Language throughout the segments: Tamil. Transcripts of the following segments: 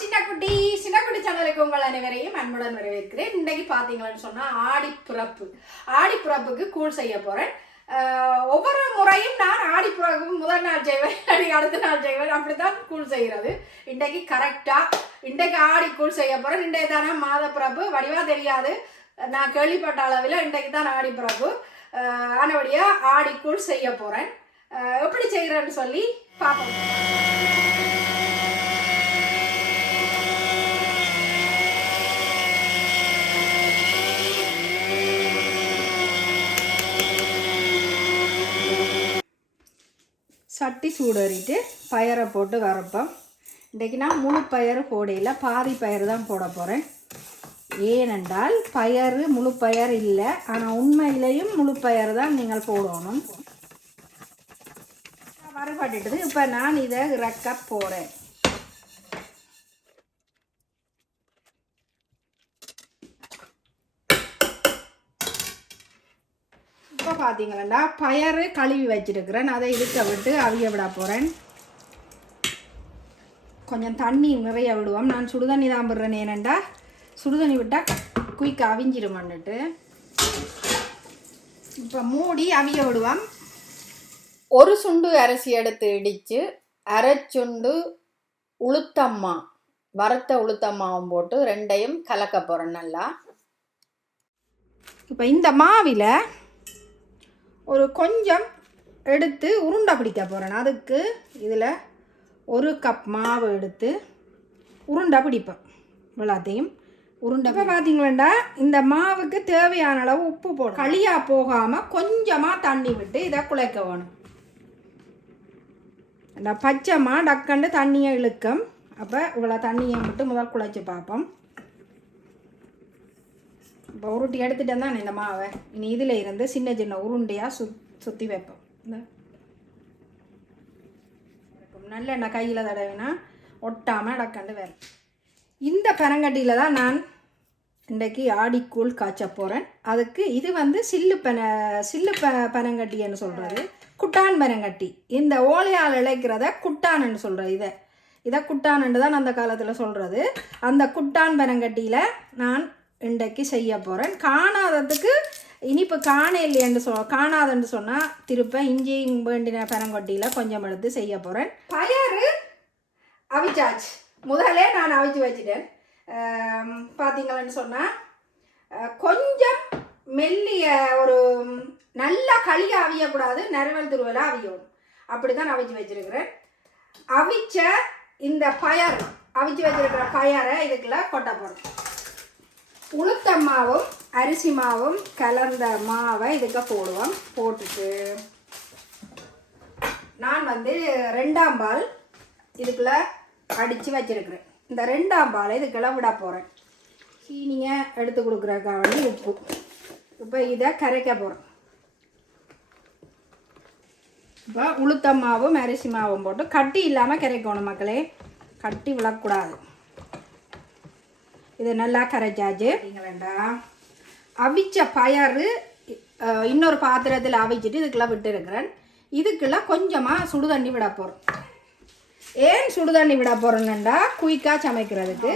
சின்ன குட்டி சின்ன குட்டி சேனலுக்கு உங்கள் அனைவரையும் அன்புடன் வரவேற்கிறேன். இன்னைக்கு பார்த்தீங்கன்னு சொன்னால் ஆடி பிறப்பு ஆடி பிறப்புக்கு கூழ் செய்ய போகிறேன் ஒவ்வொரு முறையும் நான் ஆடி பிறப்பு முதல் நாள் செய்வேன் அடுத்த நாள் செய்வேன். அப்படித்தான் கூழ் செய்கிறது. இன்றைக்கு கரெக்டாக இன்றைக்கு ஆடி கூழ் செய்ய போகிறேன் இன்றைக்கு தானே மாத பிறப்பு தெரியாது. நான் கேள்விப்பட்ட அளவில் இன்றைக்கு தான் ஆடி பிறப்பு ஆஹ் ஆடி கூழ் செய்ய போகிறேன் எப்படி செய்கிறேன்னு சொல்லி பார்ப்போம் சட்டி சூடறிட்டு பயரை போட்டு வரப்போம் இன்றைக்கு நான் முழு பயறு போடையில் பாதி பயிறு தான் போட போகிறேன் ஏனென்றால் பயறு முழு பயர் இல்லை. ஆனால் உண்மையிலையும் முழு பயர் தான் நீங்கள் போடணும். வரப்பட்டுட்டது இப்போ நான் இதை இறக்க போகிறேன் இப்போ பார்த்தீங்களா பயறு கழுவி வச்சிருக்கிறேன். அதை இருக்க விட்டு அவிய விட போகிறேன் கொஞ்சம் தண்ணி நிறைய விடுவோம். நான் சுடுதண்ணி தான் விடுறேன் ஏனண்டா சுடுதண்ணி விட்டால் குயிக் அவிஞ்சிருமன்னுட்டு இப்போ மூடி அவிய விடுவோம். ஒரு சுண்டு அரிசி எடுத்து இடித்து அரைச்சுண்டு உளுத்தம்மா வறுத்த உளுத்தம்மாவும் போட்டு ரெண்டையும் கலக்க போகிறேன் நல்லா. இப்போ இந்த மாவில் ஒரு கொஞ்சம் எடுத்து உருண்டை பிடிக்க போகிறேன் அதுக்கு இதில் ஒரு கப் மாவு எடுத்து உருண்டை பிடிப்பேன். எல்லாத்தையும் உருண்டை இப்போ பார்த்தீங்களா இந்த மாவுக்கு தேவையான அளவு உப்பு போடும் களியாக போகாமல் கொஞ்சமாக தண்ணி விட்டு இதை குழைக்க வேணும். இந்த பச்சைமா டக்கண்டு தண்ணியை இழுக்கும். அப்போ இவ்வளோ தண்ணியை மட்டும் முதல் குழைச்சி பார்ப்போம். இப்போ உருட்டி எடுத்துட்டேன் தான் இந்த மாவை. இனி இதில் இருந்து சின்ன சின்ன உருண்டையாக சு சுற்றி வைப்போம். இந்த. நல்லெண்ணெய் கையில் தடவினா ஒட்டாமல் அடக்கண்டு வரும். இந்த பனங்கட்டியில் தான் நான் இன்றைக்கு ஆடிக்கூழ் காய்ச்ச போகிறேன் அதுக்கு இது வந்து சில்லு பன சில்லு ப பனங்கட்டின்னு சொல்கிறது குட்டான் பனங்கட்டி. இந்த ஓலையால் இழைக்கிறத குட்டான்னு சொல்கிறேன் இதை. இதை குட்டான்னு தான் அந்த காலத்தில் சொல்கிறது அந்த குட்டான் பனங்கட்டியில் நான் இன்றைக்கு செய்ய போகிறேன் காணாததுக்கு இனிப்பு காண இல்லையென்று சொ காணாதுன்னு சொன்னால் திருப்ப இஞ்சி வேண்டின பனங்கொட்டியில் கொஞ்சம் எடுத்து செய்ய போகிறேன் பயறு அவிச்சாச்சு. முதலே நான் அவிச்சு வச்சுட்டேன். ஆம், சொன்னால் கொஞ்சம் மெல்லிய ஒரு நல்லா களியை அவியக்கூடாது. நறுவல் துருவலாக அவியணும் அப்படி தான் அவிச்சு வச்சிருக்கிறேன். அவிச்ச இந்த பயர் அவிச்சு வச்சிருக்கிற பயரை இதுக்குள்ள கொட்ட போகிறேன் உளுத்த மாவும் அரிசி மாவும் கலந்த மாவை இதுக்கு போடுவோம். போட்டுட்டு நான் வந்து ரெண்டாம் பால் இதுக்குள்ள அடித்து வச்சுருக்குறேன். இந்த ரெண்டாம் பால் இதுக்குள்ள விட போகிறேன் சீனியை எடுத்து கொடுக்குறதுக்காக வந்து உப்பு. இப்போ இதை கரைக்க போகிறேன் இப்போ உளுத்த மாவும் அரிசி மாவும் போட்டு கட்டி இல்லாமல் கரைக்கணும் மக்களே. கட்டி விழக்கூடாது இது நல்லா கரைச்சாச்சு. சரிங்களா அவிச்ச பயறு இன்னொரு பாத்திரத்தில் அவிச்சிட்டு இதுக்குள்ள விட்டு இருக்கிறேன் இதுக்குள்ள கொஞ்சமாக சுடுதண்ணி விட போகிறோம் ஏன் சுடுதண்ணி விட போகிறேன்னுண்டா குயிக்காக சமைக்கிறதுக்கு.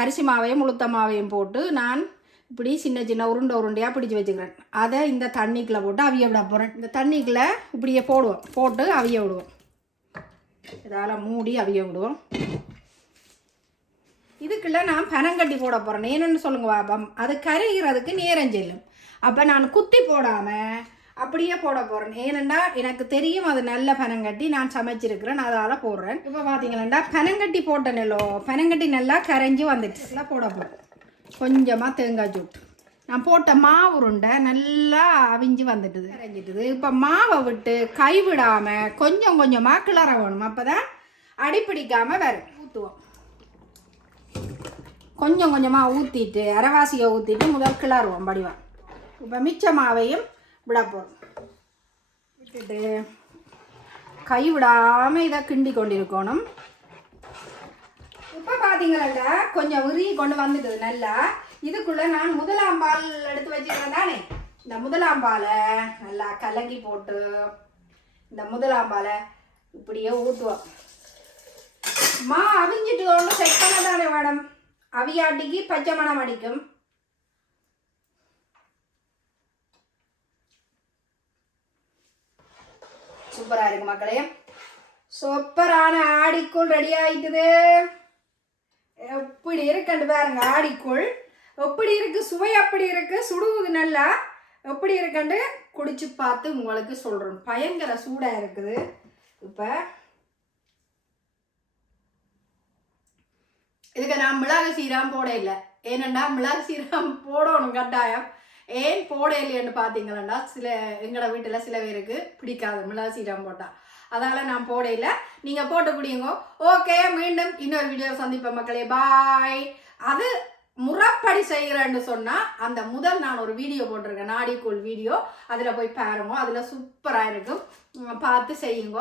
அரிசி மாவையும் உளுத்த மாவையும் போட்டு நான் இப்படி சின்ன சின்ன உருண்டை உருண்டையாக பிடிச்சி வச்சுக்கிறேன். அதை இந்த தண்ணிக்குள்ளே போட்டு அவிய விட போகிறேன் இந்த தண்ணிக்குள்ளே இப்படியே போடுவோம். போட்டு அவிய விடுவோம். இதால் மூடி அவிய விடுவோம். இதுக்குள்ள நான் பனங்கட்டி போட போகிறேன் ஏன்னு சொல்லுங்க பாபம். அது கரைகிறதுக்கு நேரம் செல்லும். அப்போ நான் குத்தி போடாமல் அப்படியே போட போகிறேன் ஏனெண்டா எனக்கு தெரியும் அது நல்ல பனங்கட்டி நான் சமைச்சிருக்கிறேன் அதால் போடுறேன். இப்போ பார்த்தீங்களா பனங்கட்டி போட்டனல்லோ பனங்கட்டி நல்லா. கரைஞ்சி வந்துட்டு போட போகிறேன் கொஞ்சமாக தேங்காய் சூட்டு. நான் போட்ட மாவு உருண்டை நல்லா அவிஞ்சு வந்துட்டுது. கரைஞ்சிட்டுது. இப்போ மாவை விட்டு கைவிடாமல் கொஞ்சம் கொஞ்சமாக கிளற வேணும் அப்போ தான் அடிப்பிடிக்காமல் வரும். ஊற்றுவோம் கொஞ்சம் கொஞ்சமாக ஊற்றிட்டு அரைவாசியை ஊற்றிட்டு முதல் கிளறுவோம் படிவா இப்போ மிச்ச மாவையும் விட போகிறோம் விட்டுட்டு கைவிடாமல் இதை கிண்டி கொண்டிருக்கணும். இப்போ பார்த்தீங்களா கொஞ்சம் உருகி கொண்டு வந்துட்டது நல்லா. இதுக்குள்ளே நான் முதலாம் பால் எடுத்து வச்சுக்கிறேன் தானே? இந்த முதலாம் பாலை நல்லா கலக்கி போட்டு இந்த முதலாம் பாலை இப்படியே ஊற்றுவோம் மா அவிஞ்சிட்டு ஒன்று செக் பண்ண தானே மேடம்? அவியாட்டிக்கு பச்சை மணம் அடிக்கும். சூப்பராக இருக்கு மக்களே. சூப்பரான ஆடிக்குள் ரெடி ஆயிட்டுது. எப்படி இருக்குன்னு பாருங்க ஆடிக்குள். எப்படி இருக்கு? சுவை அப்படி இருக்கு? சுடுவது நல்லா. எப்படி இருக்குன்னு குடிச்சு பார்த்து உங்களுக்கு சொல்கிறோம் பயங்கர சூடா இருக்குது. இப்போ இதுக்கு நான் மிளகு சீரகம் போட இல்லை. ஏனண்டா மிளகு சீரகம் போடணும் கட்டாயம். ஏன் போட இல்லையன்னு பார்த்தீங்களா சில எங்களோட வீட்டில் சில பேருக்கு பிடிக்காது மிளகு சீரகம் போட்டால் அதனால் நான் போட இல்லை. நீங்கள் போட்டு குடியுங்க. ஓகே மீண்டும் இன்னொரு வீடியோ சந்திப்பேன் மக்களே. பாய். அது முறப்படி செய்கிறேன்னு சொன்னால் அந்த முதல் நான் ஒரு வீடியோ போட்டிருக்கேன் நாடிக்கோள் வீடியோ. அதில் போய் பாருங்க. அதில் சூப்பராக இருக்கும். பார்த்து செய்யுங்க.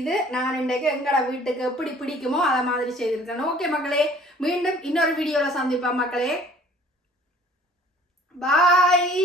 இது நான் இன்றைக்கு எங்களோட வீட்டுக்கு எப்படி பிடிக்குமோ அதை மாதிரி செய்திருக்கேன். ஓகே மக்களே மீண்டும் இன்னொரு வீடியோவில் சந்திப்பேன் மக்களே. பாய்